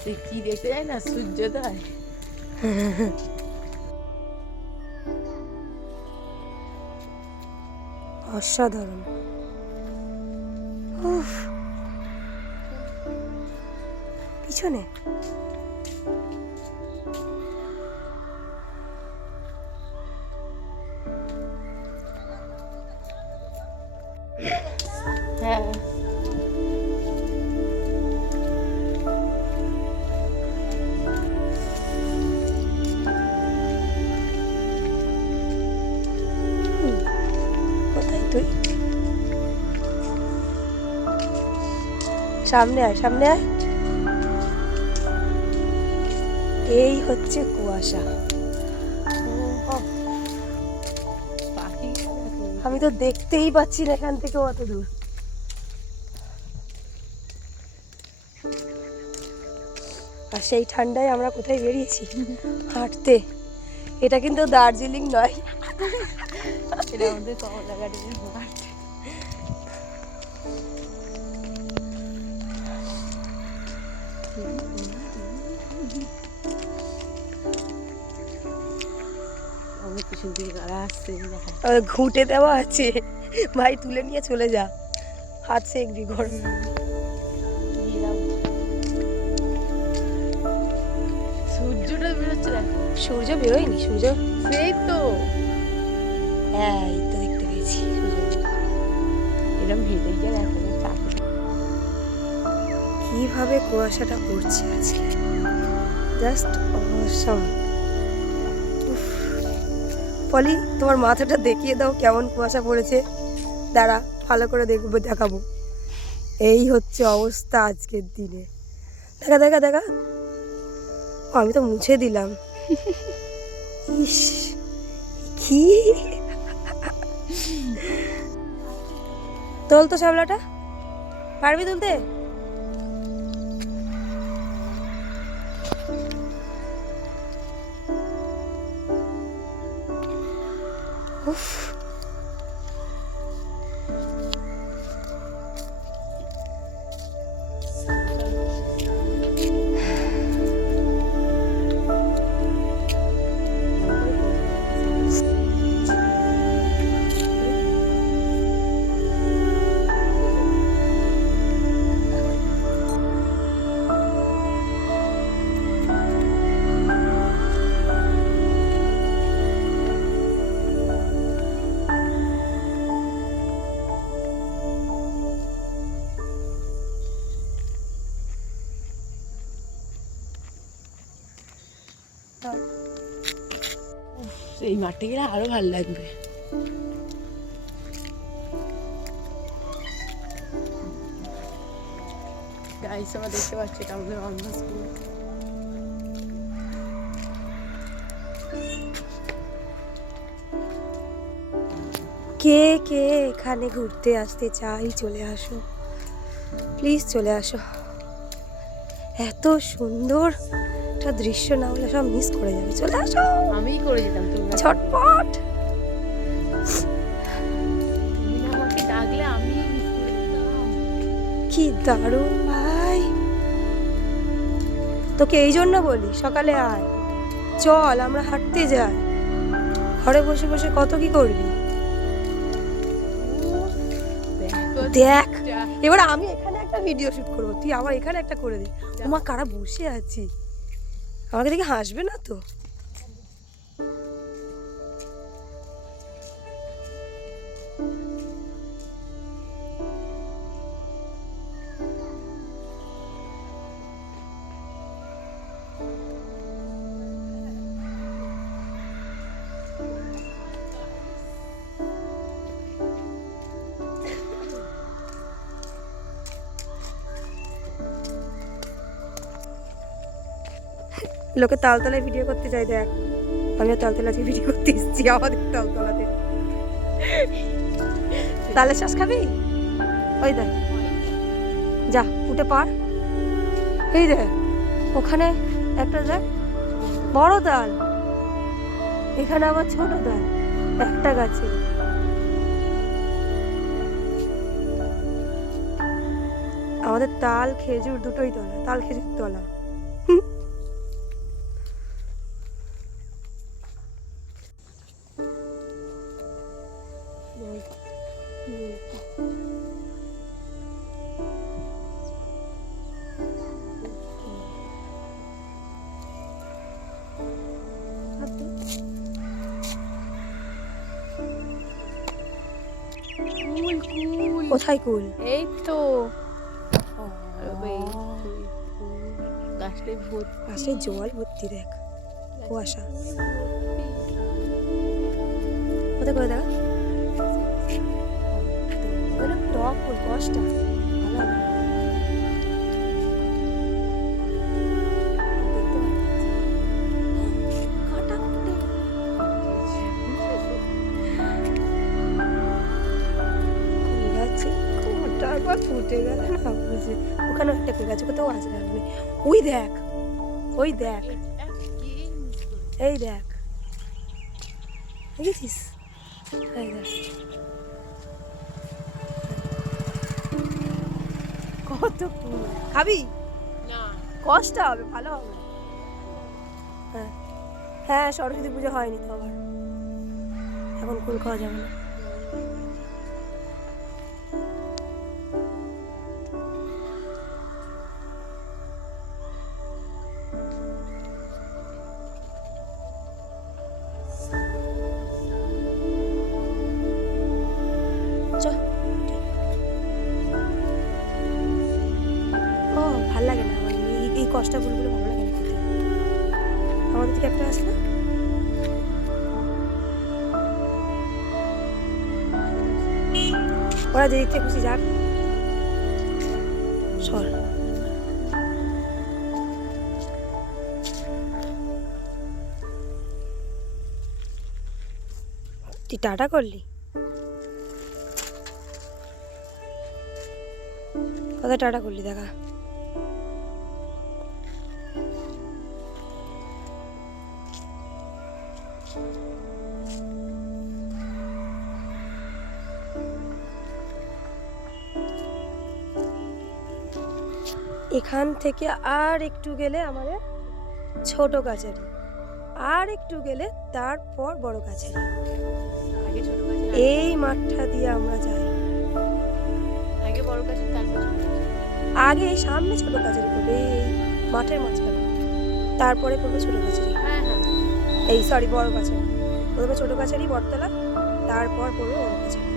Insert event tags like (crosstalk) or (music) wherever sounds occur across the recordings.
সে কি দেখতে যায় না সূর্যোদয় অসাধারণ পিছনে সামনে আয় সামনে আয়। এই হচ্ছে কুয়াশা। আমি তো দেখতেই পাচ্ছি না এখান থেকে অত দূর। আর সেই ঠান্ডায় আমরা কোথায় বেরিয়েছি? হাঁটতে। এটা কিন্তু দার্জিলিং নয়। এটা আমাদের কমলা গার্ডেনের মাঠ পিছন দিকে গাড়া আসছে ঘুঁটে দেওয়া আছে। ভাই তুলে নিয়ে চলে যা। হাত সেকবি গরম। সূর্যটা বেরোচ্ছে দেখো। সূর্য বেরোয়নি সূর্য? সেই তো। হ্যাঁ এই তো দেখতে পেয়েছি সূর্য এরকম হেঁটে গিয়ে দেখো কীভাবে কুয়াশাটা পড়ছে আজকে। জাস্ট অসম। পলি তোমার মাথাটা দেখিয়ে দাও কেমন কুয়াশা পড়েছে। দাঁড়া, ভালো করে দেখব, দেখাবো। এই হচ্ছে অবস্থা আজকের দিনে। দেখা দেখা দেখা। আমি তো মুছে দিলাম। ইস, কি? তোল তো শ্যামলাটা। পারবি তুলতে? উফ এই মাঠে গেলে আরও ভালো লাগবে। গাইস আমরা দেখতে পাচ্ছি এটা আমাদের অন্ধ স্কুল কে কে এখানে ঘুরতে আসতে চাই চলে আসো। প্লিজ চলে আসো। এত সুন্দর। একটা দৃশ্য না হলে সব মিস করে যাবে। চলে আসো। আমি করে দিতাম তুমি ছটপট আমাকে ডাকলে আমি কি দারুণ ভাই। তোকে এই জন্য বলি সকালে আয়। চল আমরা হাঁটতে যাই। ঘরে বসে বসে কত কি করবি? দেখ। এবার আমি এখানে একটা ভিডিও শুট করব। তুই আবার এখানে একটা করে দে। ওমা কারা বসে আছি? আমাকে দেখে হাসবে না তো? লোকে তালতলায় ভিডিও করতে চাই দেখ। আমিও তালতলাতে ভিডিও করতে এসেছি, আমাদের তালতলাতে। তালের শ্বাস খাবি? ওই দেখ। যা, উঠে পার এই দেখ, ওখানে একটা দেখ, বড় তাল। এখানে আবার ছোট তাল, একটা গাছে। আমাদের তাল খেজুর দুটোই তলা, তাল খেজুর তলা। কোথায় কুল? এই তো। গাছটায় পাশে জল ভর্তি দেখ। কুয়াশা। কোথায় করে দেখা টক ফুল কষ্টা না বুঝে ওখানে একটা ফুল গাছে কোথাও আছে না ওই দেখ ওই দেখ? এই দেখ। দেখেছিস? এই দেখ। কত ফুল খাবি? না। কষ্ট হবে ভালো হবে। হ্যাঁ। হ্যাঁ সরস্বতী পুজো হয়নি তো আবার। এখন কুল খাওয়া যাবে না। ওরা দিকতে খুশি যাক। সর। তুই টাটা করলি? কোথায় টাটা করলি দেখা? এখান থেকে আর একটু গেলে আমাদের ছোট কাছারি আর একটু গেলে তারপর বড় কাছারি। আগে ছোট গাছে এই মাঠটা দিয়ে আমরা যাই। আগে বড় গাছে তারপর আগে এই সামনে ছোট কাছারি পড়বে এই মাঠের মাঝখানে। তারপরে পড়বে ছোট কাছারি। হ্যাঁ হ্যাঁ। এই সরি বড় কাছারি। প্রথমে ছোট কাছারি বটতলা তারপর পড়বে বড় কাছারি।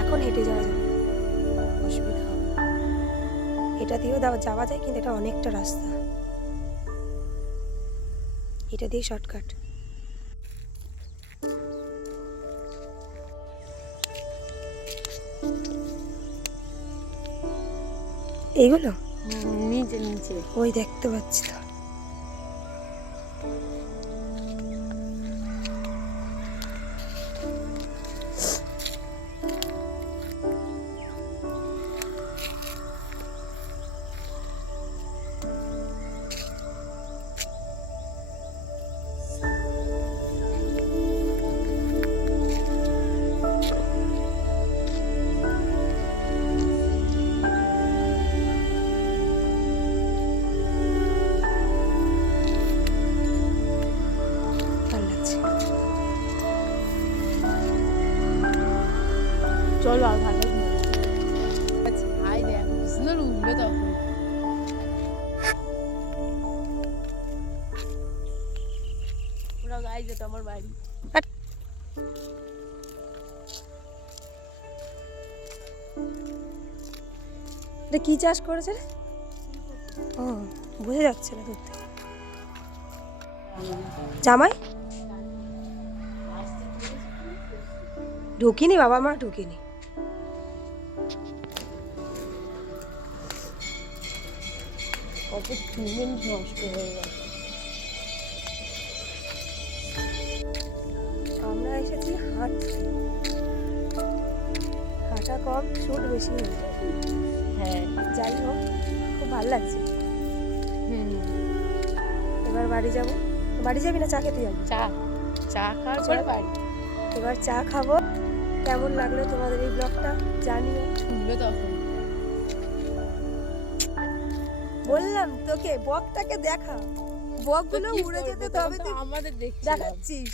এখন হেঁটে যাওয়া যাবে। এটা দিয়েও যাওয়া যায় কিন্তু এটা অনেকটা রাস্তা। এটা দিয়ে শর্টকাট। এইগুলো? নিচে নিচে। ওই দেখতে পাচ্ছি তো। এটা কি চাষ করেছে রে ও বোঝা যাচ্ছে না দূর থেকে জামাই? ঢুকিনি বাবা মা ঢুকিনি। কত নষ্ট হয়ে গেছে আমরা এসেছি হাঁটতে হাঁটা কম শুট বেশি হ্যাঁ যাই হোক খুব ভালো লাগছে। হুম। এবার বাড়ি যাব। বাড়ি যাবি না চা খেতে যাবি? চা চা খাওয়ার পরে বাড়ি। এবার চা খাব। কেমন লাগল তোমাদের এই ব্লগটা? জানিও। উঠবে তখন। বললাম তোকে বকটাকে দেখা। বকগুলো উড়ে যেতে তবে তো তুই আমাদের দেখাচ্ছিস।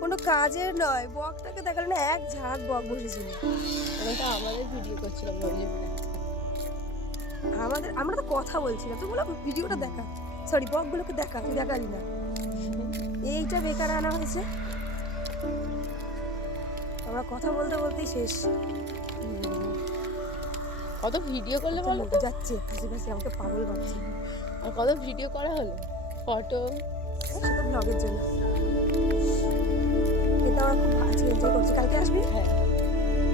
কোনো কাজের নয়। বকটাকে দেখালে না এক ঝাঁক বক বসেছিল। তো আমাদের ভিডিও করছিলাম আমাদের আমরা তো কথা বলছিলাম। তুই বললাম ভিডিওটা দেখা। সরি বকগুলোকে দেখা তুই দেখালি না। এইটা বেকার আনা হয়েছে। আমরা কথা বলতে বলতেই শেষ। কত ভিডিও করলে বলো তো? যাচ্ছে আশেপাশে আমাকে পাগল ভাবছে। আর কত ভিডিও করা হলো? ফটো সেটা ব্লগের জন্য। কিন্তু আমরা খুব আজকে এনজয় করছি। কালকে আসবি? হ্যাঁ।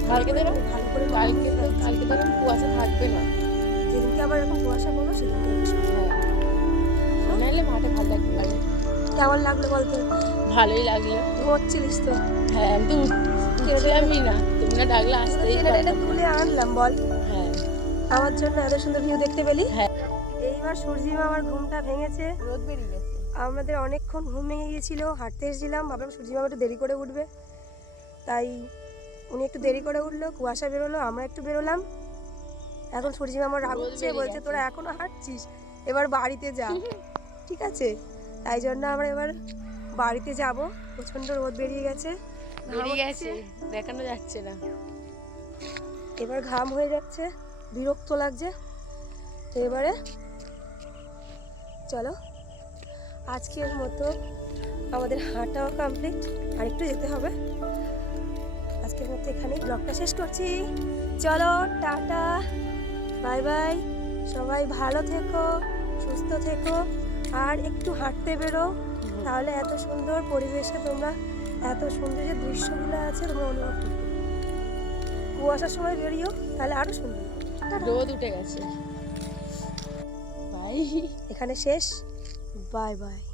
কালকে ভালো করে কালকে কালকে কুয়াশা থাকবে না। যেদিনকে আবার এরকম কুয়াশা করব সেদিনকে হ্যাঁ। নাহলে মাঠে ভালো লাগবে না। কেমন লাগল বলতো? ভালোই লাগল। ঘুমোচ্ছিলিস তো। হ্যাঁ আমি তো উঠ- উঠছিলামই না তুমি না। ডাকলে আসতেই টেনে টেনে তুলে আনলাম বল। হ্যাঁ। আমার জন্য এত সুন্দর ভিউ দেখতে পেলি। হ্যাঁ। এইবার সূর্যিমা আমার ঘুমটা ভেঙেছে। রোদ বেরিয়ে গেছে। আমাদের অনেকক্ষণ ঘুম ভেঙে গিয়েছিল হাঁটতে এসেছিলাম ভাবলাম সূর্যিমা একটু দেরি করে উঠবে। তাই উনি একটু দেরি করে উঠল কুয়াশা বেরোলো আমরা একটু বেরোলাম। এখন সূর্যিমা আমার রাগ হচ্ছে বলছে তোরা এখনও হাঁটছিস? এবার বাড়িতে যা। (laughs) ঠিক আছে? তাই জন্য আমরা এবার বাড়িতে যাব। প্রচণ্ড রোদ বেরিয়ে গেছে বেরিয়ে গেছে দেখানো যাচ্ছে না। এবার ঘাম হয়ে যাচ্ছে বিরক্ত লাগছে। তো এবারে চলো আজকের মতো আমাদের হাঁটাও কমপ্লিট আর একটু যেতে হবে। আজকের মতো এখানেই ব্লগটা শেষ করছি। চলো টাটা। Bye bye. সবাই ভালো থেকো সুস্থ থেকো আর একটু হাঁটতে বেরো। তাহলে এত সুন্দর পরিবেশে তোমরা এত সুন্দর যে দৃশ্যগুলো আছে তোমরা অনুভব করতে কুয়াশার সময় বেরিও তাহলে আরও সুন্দর। রোদ উঠে গেছে। এখানে শেষ। Bye bye